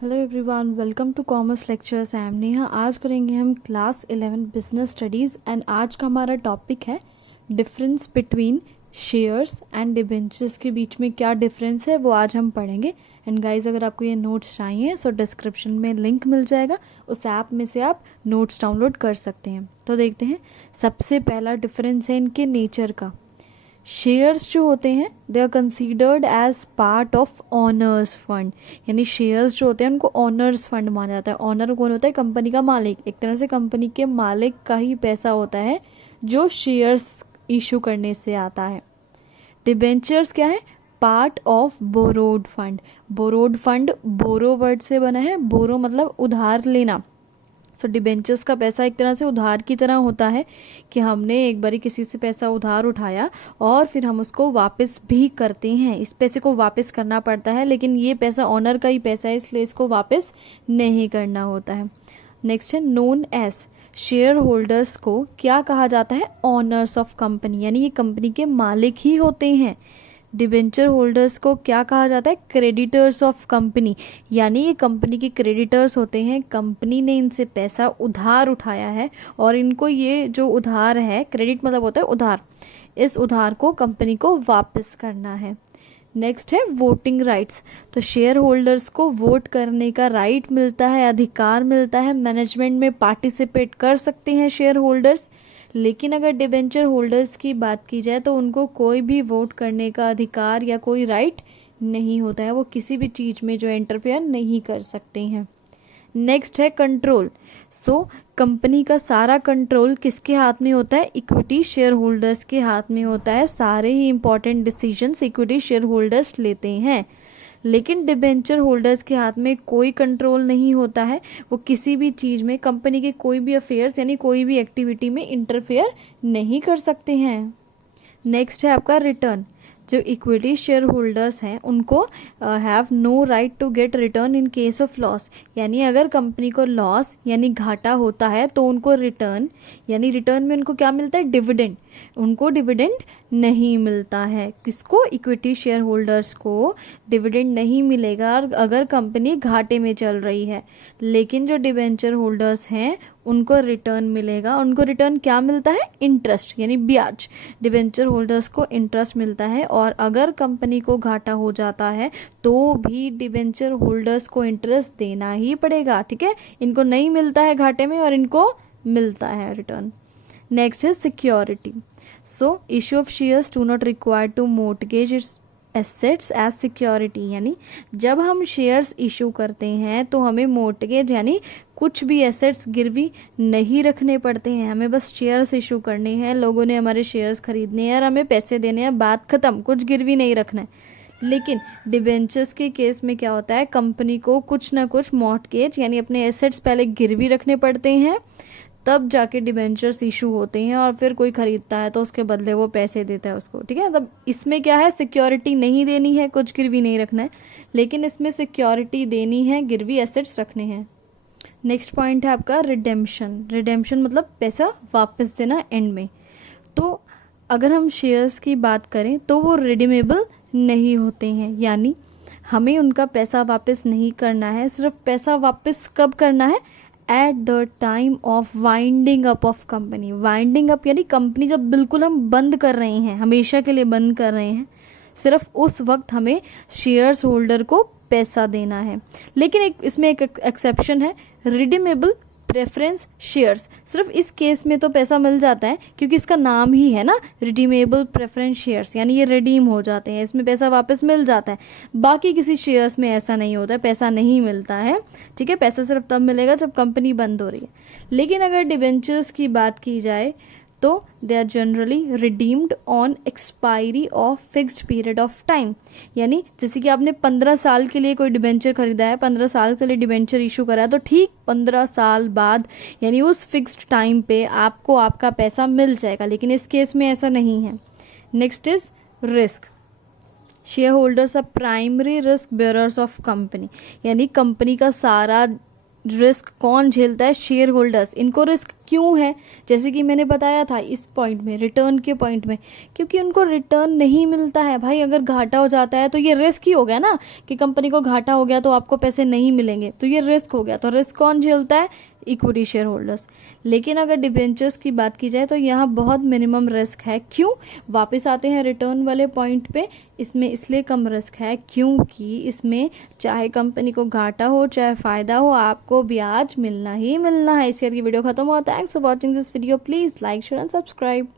Hello everyone, welcome to commerce lectures. I am Neha. आज करेंगे हम क्लास 11 बिजनेस स्टडीज़ एंड आज का हमारा टॉपिक है difference between shares and debentures. के बीच में क्या डिफरेंस है वो आज हम पढ़ेंगे। एंड गाइज, अगर आपको ये नोट्स चाहिए सो डिस्क्रिप्शन में लिंक मिल जाएगा, उस ऐप में से आप नोट्स डाउनलोड कर सकते हैं। तो देखते हैं, सबसे पहला डिफरेंस है इनके नेचर का। शेयर्स जो होते हैं they are considered as part of owners fund, यानी शेयर्स जो होते हैं उनको ऑनर्स फंड माना जाता है। ऑनर कौन होता है? कंपनी का मालिक। एक तरह से कंपनी के मालिक का ही पैसा होता है जो शेयर्स इशू करने से आता है। डिबेंचर्स क्या है? Part of borrowed fund. Borrowed fund borrow word से बना है। बोरो मतलब उधार लेना। सो डिबेंचर्स का पैसा एक तरह से उधार की तरह होता है कि हमने एक बारी किसी से पैसा उधार उठाया और फिर हम उसको वापस भी करते हैं। इस पैसे को वापस करना पड़ता है, लेकिन ये पैसा ऑनर का ही पैसा है, इसलिए इसको वापस नहीं करना होता है। नेक्स्ट है नोन एज। शेयर होल्डर्स को क्या कहा जाता है? ऑनर्स ऑफ कंपनी, यानी ये कंपनी के मालिक ही होते हैं। डिबेंचर होल्डर्स को क्या कहा जाता है? क्रेडिटर्स ऑफ कंपनी, यानी ये कंपनी के क्रेडिटर्स होते हैं। कंपनी ने इनसे पैसा उधार उठाया है और इनको ये जो उधार है, क्रेडिट मतलब होता है उधार, इस उधार को कंपनी को वापस करना है। नेक्स्ट है वोटिंग राइट्स। तो शेयर होल्डर्स को वोट करने का राइट मिलता है, अधिकार मिलता है। मैनेजमेंट में पार्टिसिपेट कर सकते हैं शेयर होल्डर्स। लेकिन अगर डिबेंचर होल्डर्स की बात की जाए तो उनको कोई भी वोट करने का अधिकार या कोई राइट नहीं होता है। वो किसी भी चीज़ में जो इंटरफेयर नहीं कर सकते हैं। नेक्स्ट है कंट्रोल। सो कंपनी का सारा कंट्रोल किसके हाथ में होता है? इक्विटी शेयर होल्डर्स के हाथ में होता है। सारे ही important decisions equity share holders लेते हैं। लेकिन डिबेंचर होल्डर्स के हाथ में कोई कंट्रोल नहीं होता है। वो किसी भी चीज़ में, कंपनी के कोई भी अफेयर्स यानी कोई भी एक्टिविटी में इंटरफेयर नहीं कर सकते हैं। नेक्स्ट है आपका रिटर्न। जो इक्विटी शेयर होल्डर्स हैं उनको have no right to get return in case of loss, यानी अगर कंपनी को लॉस यानी घाटा होता है तो उनको रिटर्न, यानी रिटर्न में उनको क्या मिलता है? डिविडेंड। उनको डिविडेंड नहीं मिलता है। किसको? इक्विटी शेयर होल्डर्स को डिविडेंड नहीं मिलेगा अगर कंपनी घाटे में चल रही है। लेकिन जो डिबेंचर होल्डर्स हैं उनको रिटर्न मिलेगा। उनको रिटर्न क्या मिलता है? इंटरेस्ट यानी ब्याज। डिबेंचर होल्डर्स को इंटरेस्ट मिलता है और अगर कंपनी को घाटा हो जाता है तो भी डिबेंचर होल्डर्स को इंटरेस्ट देना ही पड़ेगा। ठीक है, इनको नहीं मिलता है घाटे में और इनको मिलता है रिटर्न। नेक्स्ट है security. So issue of shares do not require to mortgage its assets as security, यानी जब हम शेयर्स इशू करते हैं तो हमें मोर्टगेज यानी कुछ भी एसेट्स गिरवी नहीं रखने पड़ते हैं। हमें बस शेयर्स इशू करने हैं, लोगों ने हमारे शेयर्स खरीदने हैं और हमें पैसे देने हैं, बात खत्म, कुछ गिरवी नहीं रखना है। लेकिन डिबेंचर्स के केस में क्या होता है? कंपनी को कुछ ना कुछ मॉर्टगेज यानी अपने एसेट्स पहले गिरवी रखने पड़ते हैं, तब जाके डिबेंचर्स इशू होते हैं और फिर कोई खरीदता है तो उसके बदले वो पैसे देता है उसको। ठीक है, तब इसमें क्या है? सिक्योरिटी नहीं देनी है, कुछ गिरवी नहीं रखना है, लेकिन इसमें सिक्योरिटी देनी है, गिरवी एसेट्स रखने हैं। नेक्स्ट पॉइंट है आपका रिडेम्पशन। रिडेम्पशन मतलब पैसा वापस देना एंड में। तो अगर हम शेयर्स की बात करें तो वो रिडीमेबल नहीं होते हैं, यानी हमें उनका पैसा वापस नहीं करना है। सिर्फ पैसा वापस कब करना है? At the time of winding up of company. Winding up यानी कंपनी जब बिल्कुल हम बंद कर रहे हैं, हमेशा के लिए बंद कर रहे हैं, सिर्फ उस वक्त हमें शेयर्स होल्डर को पैसा देना है। लेकिन इसमें एक एक्सेप्शन है, रिडीमेबल प्रेफरेंस शेयर्स। सिर्फ इस केस में तो पैसा मिल जाता है क्योंकि इसका नाम ही है ना रिडीमेबल प्रेफरेंस शेयर्स, यानी ये रिडीम हो जाते हैं, इसमें पैसा वापस मिल जाता है। बाकी किसी शेयर्स में ऐसा नहीं होता है, पैसा नहीं मिलता है। ठीक है, पैसा सिर्फ तब मिलेगा जब कंपनी बंद हो रही है। लेकिन अगर डिबेंचर्स की बात की जाए तो they are generally redeemed on expiry of fixed period of time, यानी जैसे कि आपने 15 साल के लिए कोई डिबेंचर खरीदा है, 15 साल के लिए डिबेंचर इशू करा है, तो ठीक 15 साल बाद यानी उस फिक्स्ड टाइम पे आपको आपका पैसा मिल जाएगा। लेकिन इस केस में ऐसा नहीं है। Next is risk. Share holders are primary risk bearers of company, यानी कंपनी का सारा रिस्क कौन झेलता है? Share holders. इनको रिस्क क्यों है, जैसे कि मैंने बताया था इस पॉइंट में, रिटर्न के पॉइंट में, क्योंकि उनको रिटर्न नहीं मिलता है। भाई अगर घाटा हो जाता है तो ये रिस्क ही हो गया ना, कि कंपनी को घाटा हो गया तो आपको पैसे नहीं मिलेंगे, तो ये रिस्क हो गया। तो रिस्क कौन झेलता है? Equity share holders. लेकिन अगर डिबेंचर्स की बात की जाए तो यहाँ बहुत मिनिमम रिस्क है। क्यों? वापस आते हैं रिटर्न वाले पॉइंट पे, इसमें इसलिए कम रिस्क है क्योंकि इसमें चाहे कंपनी को घाटा हो चाहे फ़ायदा हो, आपको ब्याज मिलना ही मिलना है। इस ईयर की वीडियो खत्म हुआ। Thanks for watching this video. Please like share and subscribe.